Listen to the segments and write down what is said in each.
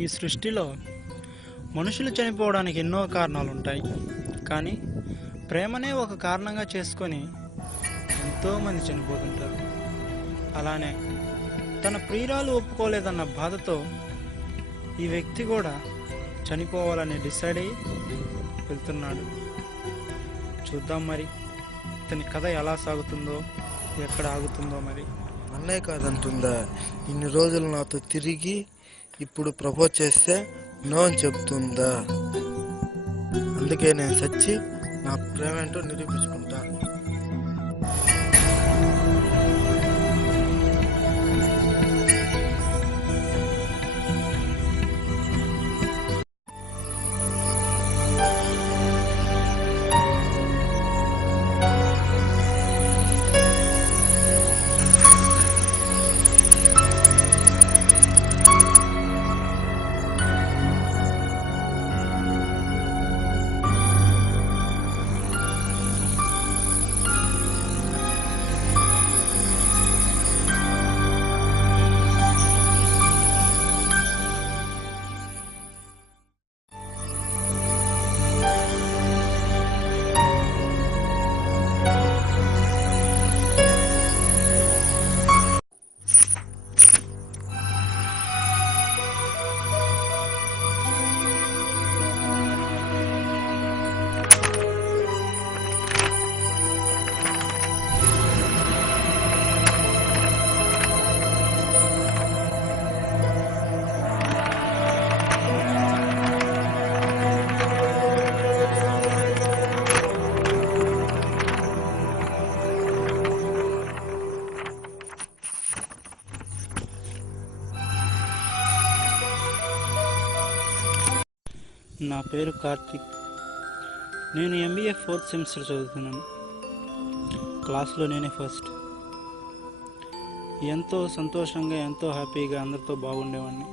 ఈ సృష్టిలో మనుషులు చనిపోవడానికి ఎన్నో కారణాలు ఉంటాయి కానీ ప్రేమనే ఒక కారణంగా చేసుకొని ఎంతోమంది చనిపోతుంటారు. అలానే తన ప్రియురాలు ఒప్పుకోలేదన్న బాధతో ఈ వ్యక్తి కూడా చనిపోవాలని డిసైడ్ అయ్యి వెళ్తున్నాడు. చూద్దాం మరి ఇతని కథ ఎలా సాగుతుందో ఎక్కడ ఆగుతుందో మరి. అన్నయ్య కాదంటుందా? ఇన్ని రోజులు నాతో తిరిగి ఇప్పుడు ప్రపోజ్ చేస్తే నో అని చెప్తుందా? అందుకే నేను సచ్చి నా ప్రేమ నిరూపించుకుంటా. నా పేరు కార్తిక్. నేను ఎంబీఏ ఫోర్త్ సెమిస్టర్ చదువుతున్నాను. క్లాస్లో నేనే ఫస్ట్ ఎంతో సంతోషంగా ఎంతో హ్యాపీగా అందరితో బాగుండేవాడిని.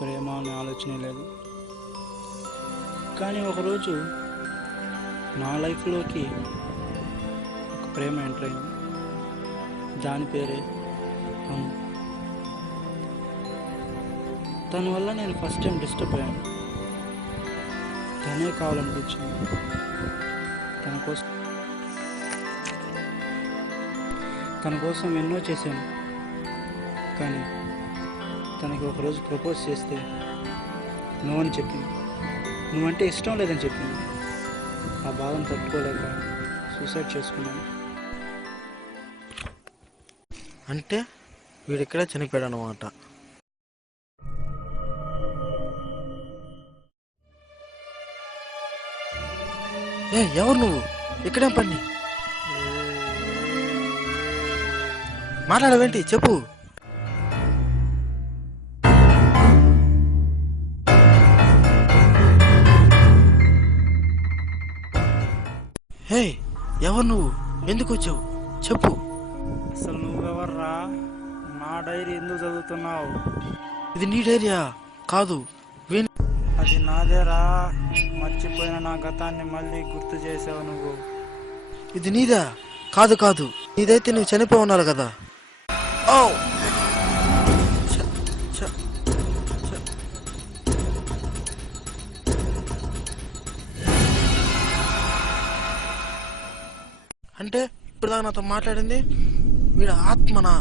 ప్రేమ అనే ఆలోచనే లేదు. కానీ ఒకరోజు నా లైఫ్లోకి ఒక ప్రేమ ఎంటర్ అయింది. దాని పేరే అను. తన వల్ల నేను ఫస్ట్ టైం డిస్టర్బ్ అయ్యాను. తనే కావాలనిపించింది. తన కోసం తన కోసం ఎన్నో చేశాను. కానీ తనకి ఒకరోజు ప్రపోజ్ చేస్తే నువ్వని అని చెప్పింది. నువ్వంటే ఇష్టం లేదని చెప్పింది. ఆ బాధను తట్టుకోలేక సూసైడ్ చేసుకున్నాను. అంటే వీడిక్కడ చనిపోయాడు అనమాట ఏ ఎవరు నువ్వు? ఇక్కడేం పని మాట్లాడవేంటి చెప్పు. హే ఎవరు నువ్వు? ఎందుకు వచ్చావు? చెప్పు. అసలు నువ్వెవర్రా? నా డైరీ ఎందుకు చదువుతున్నావు? ఇది నీ డైరియా? కాదు. అది నాదేరా మర్చిపోయిన నా గతాన్ని మళ్ళీ గుర్తు చేసావు నువ్వు. ఇది నీదా? కాదు కాదు. నీదైతే నువ్వు చనిపోయి ఉన్నారు కదా. ఓ. అంటే ఇప్పుడు దాకా నాతో మాట్లాడింది వీడు ఆత్మనా?